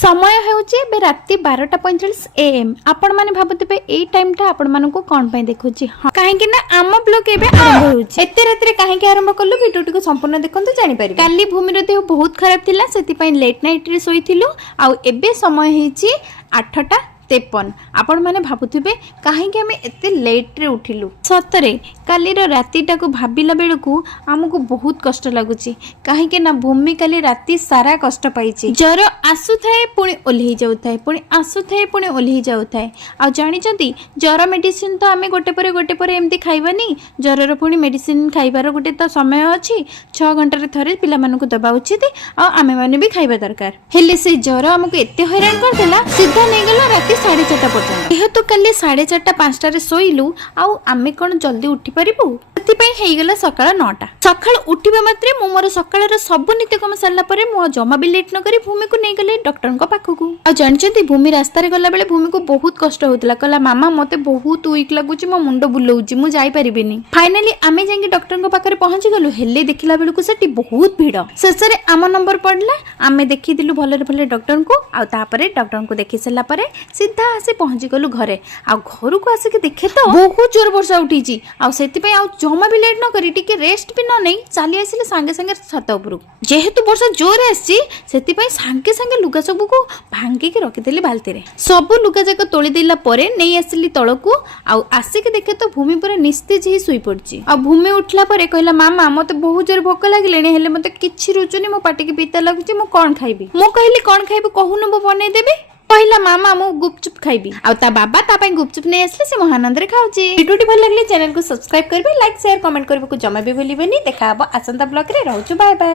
समय होउचे राति 12:45 AM। आपण माने भाबुते एई टाइम टा आपण मानको कोन पय देखुची काहे कि ना आम ब्लॉग एबे आरंभ होउची एते रात्रे काहे कि आरंभ करलु वीडियो को संपूर्ण देखंतु जानि पारि। काली भूमि रो देह बहुत खराब थिला सेति पय लेट नाइट रे सोइथिलु आ एबे समय हेची 8:53। आपण माने भाबुथिबे काहे कि हमें एते लेट रे उठिलु। सतरे काली रो रातिटा को भाबिला बेलकु हमकु बहुत कष्ट लागुची काहे कि ना भूमि काली राति सारा कष्ट पाइची। जर आसु थाए पुणी ओल्ही जाउ थाए पुणी आसु थाए पुणी ओल्ही जाउ थाए। आ जानि जंती जर मेडिसिन तो हमें गोटे पर एमती खाइबानी जरर पुणी मेडिसिन खाइबार गोटे तो समय अछि 6 घंटा रे थरे पिला मानकु दबा उचित आ आमे माने भी खाइबा दरकार। हेले से जर हमकु एते हैरान कर देला सीधा नै गेला राति 4:30 पर्यंत। जेहेतु काली 4:30 5टा रे सोइलु आउ आमे कोन जल्दी उठी परिबु ସେଥିପାଇଁ ହେଇଗଲା ସକାଳ 9ଟା। ସକାଳ ଉଠିବା ମାତ୍ରେ ମୁଁ ମୋର ସକାଳର ସବୁ ନିତ୍ୟକର୍ମ ସାରିଲା ପରେ ମୁଁ ଜମା ବି ଲେଟ୍ ନ କରି ଭୂମିକୁ ନେଇଗଲି ଡକ୍ଟରଙ୍କ ପାଖକୁ। ଆଉ ଜାଣିଛନ୍ତି ଭୂମି ରାସ୍ତାରେ ଗଲା ବେଳେ ଭୂମିକୁ ବହୁତ କଷ୍ଟ ହଉଥିଲା। କହିଲା ମାମା ମତେ ବହୁତ ୱିକ୍ ଲାଗୁଛି ମୋ ମୁଣ୍ଡ ବୁଲଉଛି ମୁଁ ଯାଇ ପାରିବିନି। ଫାଇନାଲି ଆମେ ଯାଇକି ଡକ୍ଟରଙ୍କ ପାଖରେ ପହଞ୍ଚି ଗଲୁ ହେଲେ ଦେଖିଲା ବେଳକୁ ସେଠି ବହୁତ ଭିଡ଼। ଶେଷରେ ଆମ ନମ୍ବର ପଡିଲା ଆମେ ଦେଖିଥିଲୁ ଭଲରେ ଭଲରେ ଡକ୍ଟରଙ୍କୁ ଆଉ ତାପରେ ଡକ୍ଟରଙ୍କୁ ଦେଖି ସାରିଲା ପରେ ସିଧା ଆସି ପହଞ୍ଚି ଗଲୁ ଘରେ। ଆଉ ଘରକୁ ଆସିକି ଦେଖେ ତ ବହୁତ ଜୋର ବର୍ଷା ଉଠିଛି ଆଉ ସେଥିପାଇଁ ଆଉ जमा भी लेट न करी टिके रेस्ट भी न नहीं चली आसिले सांगे सांगे छत उपरु। जेहेतु वर्षा जोर आसी सेति पई सांगे सांगे लुगा सब को भांगी के रखि देली बाल्टी रे। सब लुगा जाक तोली देला परे नै आसिली तळकू आ आसी के देखे तो भूमि पर निस्तेज ही सुई पड़ची। आ भूमि उठला परे कहला मामा मते बहुत जोर भोक लागलेनी हेले मते किछि रुचुनी मो पाटी के पीता लागुची मो कोन खाइबी। मो कहली कोन खाइबो कहून मो बनै देबे। पहिला मामा मु गुपचुप खाइबी आ ता बाबा ता पय गुपचुप नै आसले से महानंद रे खाउची। वीडियो भल लागले चैनल को सब्सक्राइब करबे लाइक शेयर कमेंट करबे को जमा भी भूलिबेनी। देखा हबो आसंता ब्लॉग रे रहउछु बाय बाय।